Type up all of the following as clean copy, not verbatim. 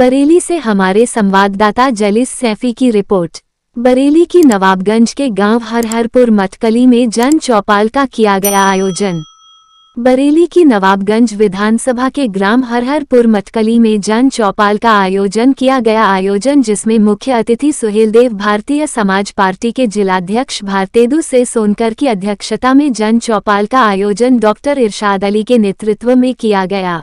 बरेली से हमारे संवाददाता जलीस सैफी की रिपोर्ट। बरेली की नवाबगंज के गांव हरहरपुर मटकली में जन चौपाल का किया गया आयोजन। बरेली की नवाबगंज विधानसभा के ग्राम हरहरपुर मटकली में जन चौपाल का आयोजन किया गया। आयोजन जिसमें मुख्य अतिथि सुहेलदेव भारतीय समाज पार्टी के जिलाध्यक्ष भारतेदु से सोनकर की अध्यक्षता में जन चौपाल का आयोजन डॉक्टर इरशाद अली के नेतृत्व में किया गया।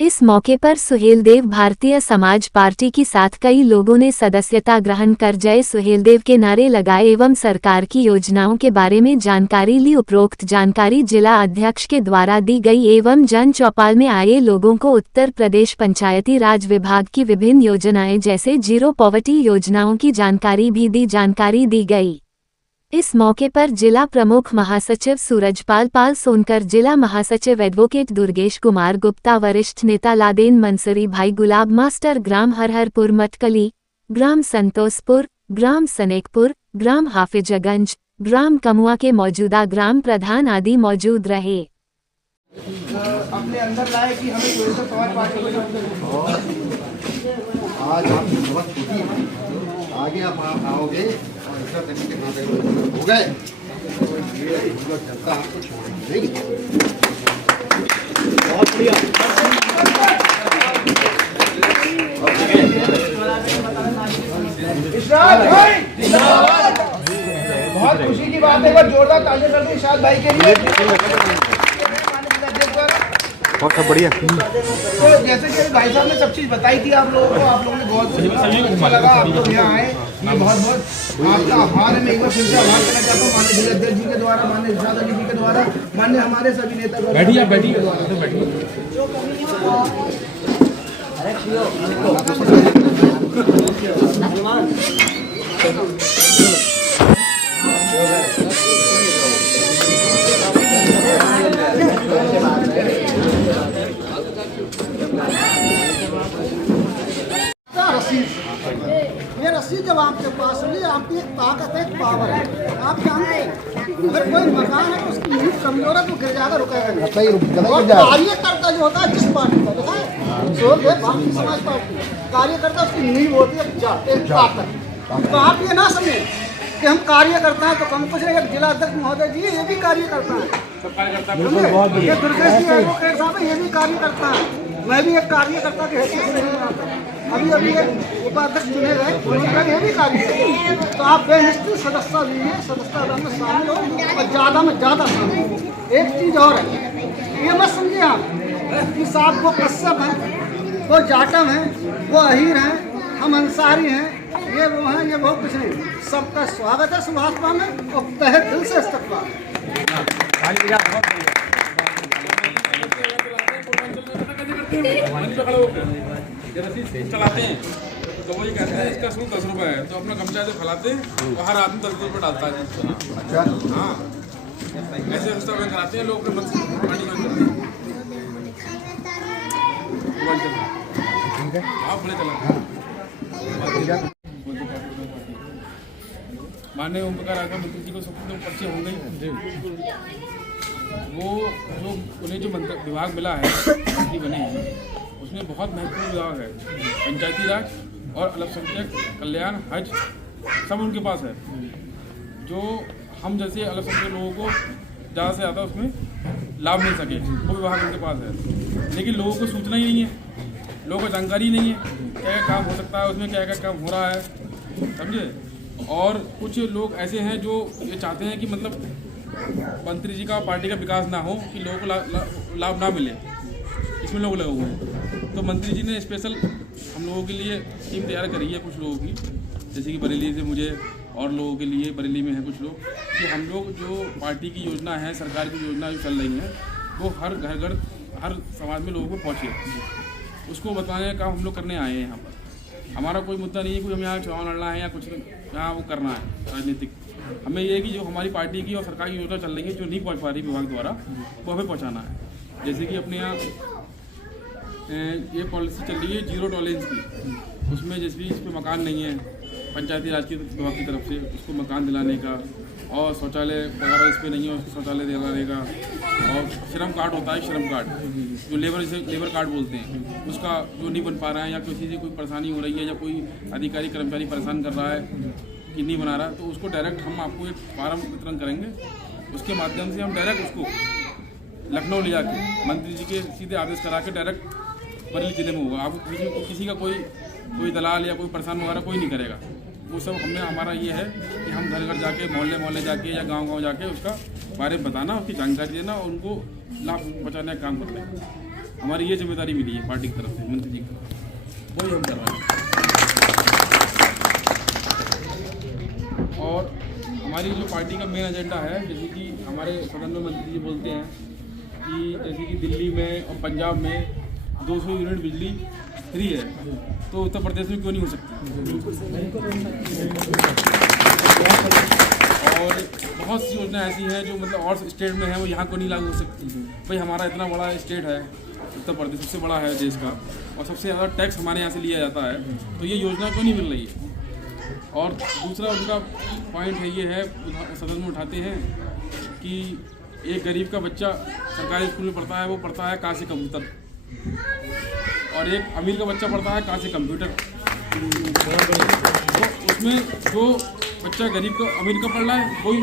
इस मौके पर सुहेलदेव भारतीय समाज पार्टी के साथ कई लोगों ने सदस्यता ग्रहण कर जय सुहेलदेव के नारे लगाए एवं सरकार की योजनाओं के बारे में जानकारी ली। उपरोक्त जानकारी जिला अध्यक्ष के द्वारा दी गई एवं जन चौपाल में आए लोगों को उत्तर प्रदेश पंचायती राज विभाग की विभिन्न योजनाएं जैसे जीरो पॉवर्टी योजनाओं की जानकारी दी गई। इस मौके पर जिला प्रमुख महासचिव सूरजपाल पाल सोनकर, जिला महासचिव एडवोकेट दुर्गेश कुमार गुप्ता, वरिष्ठ नेता लादेन मंसूरी, भाई गुलाब मास्टर, ग्राम हरहरपुर मटकली, ग्राम संतोषपुर, ग्राम सनेकपुर, ग्राम हाफिजगंज, ग्राम कमुआ के मौजूदा ग्राम प्रधान आदि मौजूद रहे। अपने अंदर लाए कि हमें जो समाज पार्टी को आज आपकी बहुत खुशी है, आगे आप आओगे और ऐसा करने के नाते हो गए जनता आपको छोड़ेगी। बहुत बढ़िया, बहुत खुशी की बात है। एक बार जोरदार तालियां कर दें इरशाद भाई के लिए। बहुत बढ़िया। तो जैसे कि भाई साहब ने सब चीज़ बताई थी आप लोगों को, आप लोगों ने बहुत अच्छा लगा, आप लोग यहाँ आए, मैं बहुत बहुत आपका आभार है। मैं एक बार फिर से आभार करना चाहता हूँ माननीय जिलाध्यक्ष जी के द्वारा, माननीय इरशाद अली जी के द्वारा, माननीय हमारे सभी नेता ये रसीद जब आपके पास होगी, आपकी एक ताकत है, एक पावर है। आप जानते हैं अगर कोई मकान है तो उसकी नींव कमजोर है तो गिर जाएगा, रुकेगा नहीं। और कार्यकर्ता जो होता है जिस पार्टी का देखा है, सुहेलदेव भारतीय समाज पार्टी कार्यकर्ता, उसकी नींव होती है एक ताकत। तो आप ये ना समझें कि हम कार्यकर्ता हैं तो हम कुछ नहीं। जिला अध्यक्ष महोदय जी ये भी कार्यकर्ता है, ये दुर्गेश जी एडवोकेट साहब ये भी कार्यकर्ता है। मैं भी एक कार्यकर्ता के हैसियत से नहीं आता, अभी एक उपाध्यक्ष चुने गए, उन्होंने ये भी कार्य है। तो आप बेनिश्चित सदस्यता लीजिए, सदस्यता में शामिल हो और ज़्यादा में ज़्यादा शामिल हो। एक चीज़ और है, ये मत समझिए आप कि साहब वो कश्यप हैं, वो जाटम हैं, वो अहीर हैं, हम अंसारी हैं, ये वो हैं, ये बहुत कुछ नहीं। सबका स्वागत है सुभाषपा में और तहे दिल से इस्तकबाल। चलाते हैं तो वही कहते हैं इसका शुल्क 10 रुपये है, तो अपना गमछा से फैलाते हैं और हर आदमी 10 रुपये डालता है। अच्छा, हाँ, ऐसे व्यवस्था कराते हैं लोग, पानी बंद करते हैं। आप बड़े चलाते माननीय ओम प्रकाश राजभर मंत्री जी को सब तो परिचय होंगे ही। वो जो उन्हें जो विभाग मिला है, मंत्री बने हैं, उसमें बहुत महत्वपूर्ण विभाग है। पंचायती राज और अल्पसंख्यक कल्याण, हज सब उनके पास है। जो हम जैसे अल्पसंख्यक लोगों को ज़्यादा से ज़्यादा उसमें लाभ मिल सके, वो विभाग उनके पास है। लेकिन लोगों को सूचना ही नहीं है, लोगों को जानकारी नहीं है क्या क्या काम हो सकता है उसमें, क्या क्या काम हो रहा है, समझे। और कुछ लोग ऐसे हैं जो ये चाहते हैं कि मतलब मंत्री जी का पार्टी का विकास ना हो, कि लोगों को लाभ ना मिले, इसमें लोग लगे हुए हैं। तो मंत्री जी ने स्पेशल हम लोगों के लिए टीम तैयार करी है, कुछ लोगों की, जैसे कि बरेली से मुझे और लोगों के लिए, बरेली में हैं कुछ लोग, कि हम लोग जो पार्टी की योजना है, सरकार की योजना जो चल रही है, वो हर घर हर समाज में लोगों को पहुँचे, उसको बताने का हम लोग करने आए हैं। यहाँ पर हमारा कोई मुद्दा नहीं है, कोई हम यहाँ चुनाव लड़ना है या कुछ यहाँ वो करना है राजनीतिक। हमें ये है कि जो हमारी पार्टी की और सरकार की योजना चल रही है, जो नहीं पहुँच पा रही विभाग द्वारा, वो हमें पहुँचाना है। जैसे कि अपने यहाँ ये पॉलिसी चल रही है जीरो टॉलरेंस की, उसमें जैसे भी इस पर मकान नहीं है, पंचायती राज की विभाग की तरफ से उसको मकान दिलाने का, और शौचालय वगैरह इस पर नहीं है उसको शौचालय दिलाने का, और श्रम कार्ड होता है, श्रम कार्ड जो लेबर कार्ड बोलते हैं उसका जो नहीं बन पा रहा है या किसी से कोई परेशानी हो रही है या कोई अधिकारी कर्मचारी परेशान कर रहा है कि नहीं बना रहा, तो उसको डायरेक्ट हम आपको एक फार्म वितरण करेंगे। उसके माध्यम से हम डायरेक्ट उसको लखनऊ ले जाके मंत्री जी के सीधे आदेश करा के डायरेक्ट बरेली जिले में होगा। आपको किसी का कोई दलाल या कोई परेशान वगैरह कोई नहीं करेगा। वो सब हमारा ये है कि हम घर घर जाके मोहल्ले जाके या गांव जाके उसका बारे में बताना, उसकी जानकारी देना और उनको लाभ पहुँचाने का काम करते हैं। हमारी ये जिम्मेदारी मिली है पार्टी की तरफ से, मंत्री जी की तरफ से, वही हम कर रहे हैं। और हमारी जो पार्टी का मेन एजेंडा है, जैसे कि हमारे सदन में मंत्री जी बोलते हैं कि जैसे कि दिल्ली में और पंजाब में 200 यूनिट बिजली फ्री है, तो उत्तर प्रदेश में क्यों नहीं हो सकती। और बहुत सी योजना ऐसी हैं जो मतलब और स्टेट में है, वो यहाँ को नहीं लागू हो सकती। भाई हमारा इतना बड़ा स्टेट है उत्तर प्रदेश, सबसे बड़ा है देश का, और सबसे ज़्यादा टैक्स हमारे यहाँ से लिया जाता है, तो ये योजना क्यों नहीं मिल रही है। और दूसरा उनका पॉइंट है ये है, सदन में उठाते हैं कि एक गरीब का बच्चा सरकारी स्कूल में पढ़ता है, वो पढ़ता है कहाँ से कबूतर, और एक अमीर का बच्चा पढ़ता है कहाँ से कंप्यूटर। तो उसमें जो बच्चा गरीब का अमीर का पढ़ रहा है, वही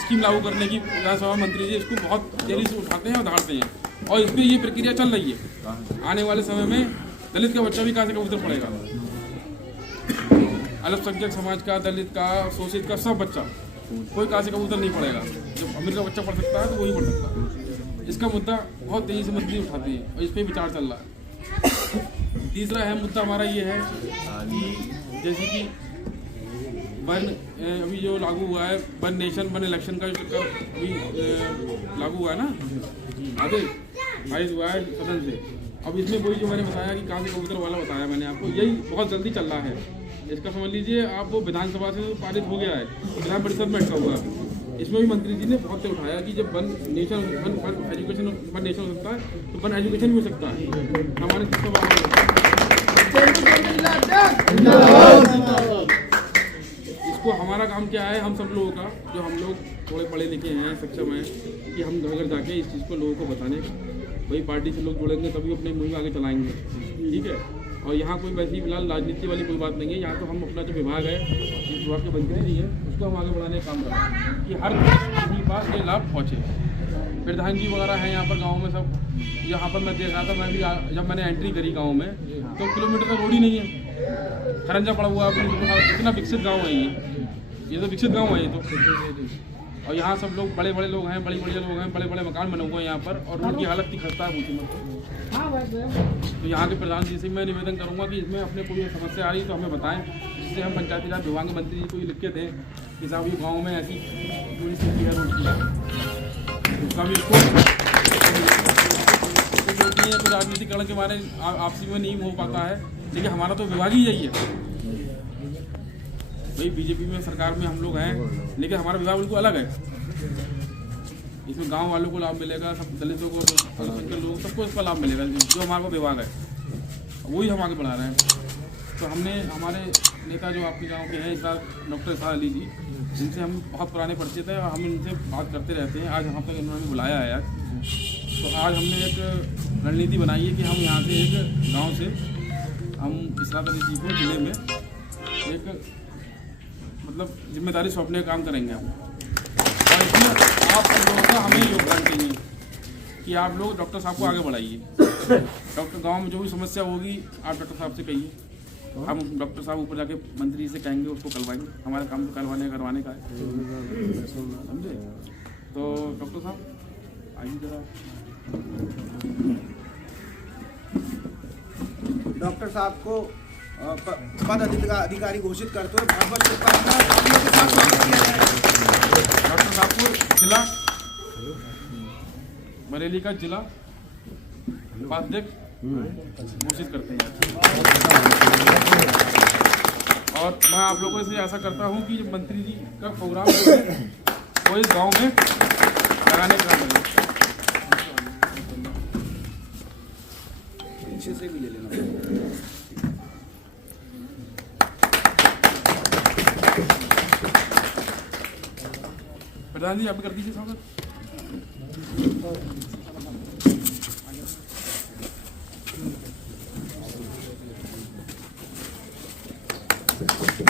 स्कीम लागू करने की विधानसभा मंत्री जी इसको बहुत तेजी से उठाते हैं और धारते हैं, और इस पर ये प्रक्रिया चल रही है। आने वाले समय में दलित का बच्चा भी कहाँ से कबूतर पढ़ेगा, अल्पसंख्यक समाज का, दलित का, शोषित का, सब बच्चा, कोई कहाँ से कबूतर नहीं पढ़ेगा। जब अमीर का बच्चा पढ़ सकता है तो वही पढ़ सकता है। इसका मुद्दा बहुत तेज़ी से मंत्री उठाते हैं और इस पर विचार चल रहा है। तीसरा है मुद्दा हमारा ये है कि जैसे कि अभी जो लागू हुआ है वन नेशन वन इलेक्शन का जो चक्कर अभी लागू हुआ है ना, आदेश पारित हुआ है सदन से। अब इसमें वही जो मैंने बताया कि कहाँ से कबूतर वाला बताया मैंने आपको, यही बहुत जल्दी चल रहा है। इसका समझ लीजिए आप, वो विधानसभा से पारित हो गया है, विधान परिषद में अटका हुआ है। इसमें भी मंत्री जी ने बहुत से उठाया कि जब one nation one education one nation हो सकता है तो वन एजुकेशन भी हो सकता है। हमारे इसको हमारा काम क्या है, हम सब लोगों का, जो हम लोग थोड़े पढ़े लिखे हैं, सक्षम हैं, कि हम घर घर जाके इस चीज़ को लोगों को बताने, वही पार्टी से लोग जुड़ेंगे तभी अपनी मुहिम आगे चलाएंगे। ठीक है। और यहाँ कोई वैसी फिलहाल राजनीति वाली कोई बात नहीं है। यहाँ तो हम अपना जो विभाग है, जिस विभाग के मंत्री जी है, उसको हम आगे बढ़ाने का काम कर रहे हैं कि हर किसी के पास ये लाभ पहुँचे। प्रधान जी वगैरह हैं यहाँ पर गाँव में सब। यहाँ पर मैं देख रहा था, मैं भी जब मैंने एंट्री करी गाँव में, तो किलोमीटर का रोड ही नहीं है, खरंजा पड़ा हुआ है। इतना विकसित गाँव है ये तो विकसित गाँव है ये तो। और यहाँ सब लोग बड़े बड़े लोग हैं, बढ़िया लोग हैं, बड़े बड़े मकान बने हुए हैं यहाँ पर, और रोड की हालत की खस्ता है पूछी मत। तो यहाँ के प्रधान जी से मैं निवेदन करूँगा कि इसमें अपने कोई समस्या आ रही तो हमें बताएं, जिससे हम पंचायती राज विभाग के मंत्री जी को ये लिख के थे कि साहब ये गाँव में ऐसी पूरी स्थिति है रोड की, उसका भी इसको तो राजनीतिकरण के बारे में आपसी में नहीं हो पाता है। लेकिन हमारा तो विभाग ही यही है भाई। बीजेपी में सरकार में हम लोग हैं, लेकिन हमारा विभाग बिल्कुल अलग है। इसमें गांव वालों को लाभ मिलेगा, सब दलितों को, अल्पसंख्यक लोगों सबको इसका लाभ मिलेगा, जो हमारा विभाग है वही हम आगे बढ़ा रहे हैं। तो हमने हमारे नेता जो आपके गांव के हैं इस बार डॉक्टर इरफान अली जी, जिनसे हम बहुत पुराने परिचित हैं और हम इनसे बात करते रहते हैं। आज यहाँ तक इन्होंने बुलाया है आज, तो आज हमने एक रणनीति बनाई है कि हम यहाँ से एक गाँव से हम इशरात अली जी को जिले में एक मतलब जिम्मेदारी सौंपने का काम करेंगे हम। और इसमें आप लोगों का हमें योगदान चाहिए कि आप लोग डॉक्टर साहब को आगे बढ़ाइए। डॉक्टर गांव में जो भी समस्या होगी आप डॉक्टर साहब से कहिए, हम डॉक्टर साहब ऊपर जाके मंत्री से कहेंगे, उसको करवाएंगे। हमारा काम तो करवाने का है, समझे। तो डॉक्टर साहब आइए जरा। डॉक्टर साहब को पद अधिकारी घोषित करते हुए डॉक्टर साहब को जिला बरेली का जिला उपाध्यक्ष घोषित करते हैं। और मैं आप लोगों से ऐसा करता हूं कि मंत्री जी का प्रोग्राम जो है वो इस गांव में लगाने का पीछे से भी ले लेना। प्रधान जी आप कर दीजिए स्वागत। है।